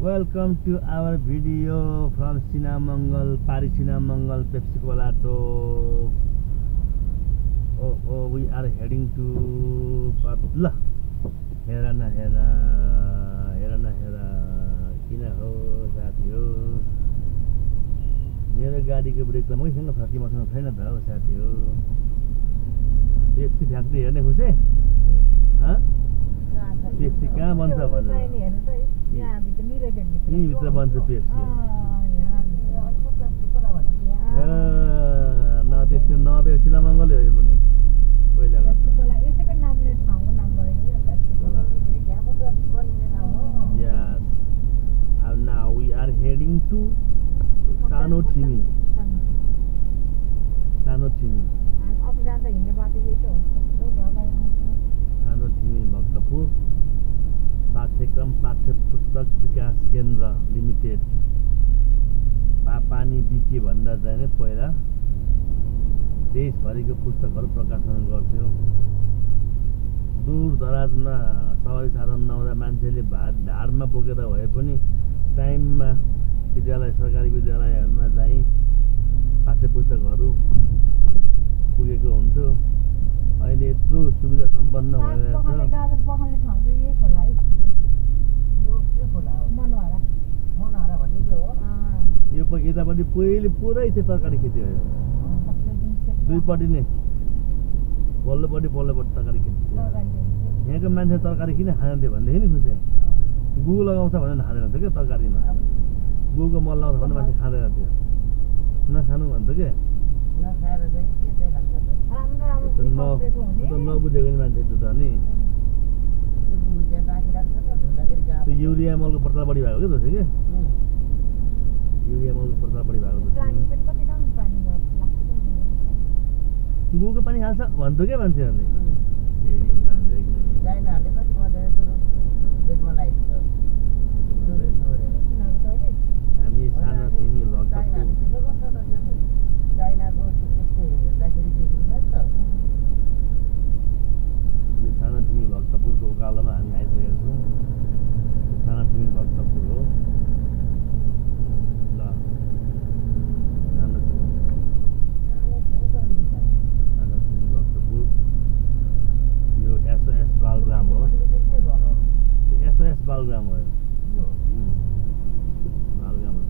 Welcome to our video from Sinamangal, Paris Sinamangal, Pepsi Cola to. Oh, we are heading to Patla. Hera na hera, kina ho, साथी हो. मेरो गाडीको brake त मैसँग छ तिमीसँग छैन त हो साथी हो. पेप्सी फ्याक्ट्री हेर्ने खुसे? हाँ? पेप्सी कहाँ बन्छ भनेर. यहीँ भित्र बन्छ पेप्सी. न सिनामङ्गल हो यो पनि पहिलाको. Yes. And now we are heading to Sanothimi. Sanothimi Bhaktapur पाठ्यक्रम पाठ्य पुस्तक विकास केन्द्र लिमिटेड पापानी बिके भन्दा चाहिँ पहिला देशभरिको पुस्तकहरू प्रकाशन गर्थ्यो. दूर दराजमा सवारी साधन नहुँदा मान्छेले ढाडमा बोकेर भए पनि टाइममा विद्यालय सरकारी विद्यालयहरूमा चाहिँ पाठ्य पुस्तकहरू पुगेको हुन्थ्यो. अहिले यत्रो सुविधा सम्पन्न भइरहेछ. यो यतापट्टि पहिले पुरै चाहिँ तरकारी खेती हो. दुईपट्टि नै पल्लोपट्टि तरकारी खेती थियो. यहाँको मान्छे तरकारी किन खाँदैन भनेदेखि नि खुसी गुगु लगाउँछ भनेर खाँदैन थियो क्या. तरकारीमा गुगुको मल लगाउँछ भने मान्छे खाँदैन थियो. नखानु भन्थ्यो क्या. नबुझेको नि मान्छे त नि. त्यो युरिया मलको प्रचार बढी भएको क्या दोषी क्या. युरिया मलको प्रचार बढी भएको गुगुको पानी हाल्छ भन्थ्यो क्या मान्छेहरूले. हामी सानोतिमी भक्तपुर यो सानोतिमी भक्तपुरको उकालोमा हामी आइसकेका छौँ. सानोतिमी भक्तपुर हो. ल सानोतिमी भक्तपुर यो SOS बालग्राम हो. SOS बालग्राम हो. बालग्राम हो.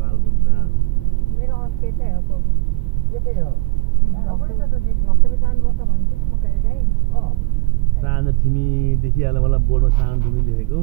बालग्राम मेरो अस्पताल हो. यतै हो. सानो थिमी देखिहाल्यो मलाई बोर्डमा सानो थिमी लेखेको.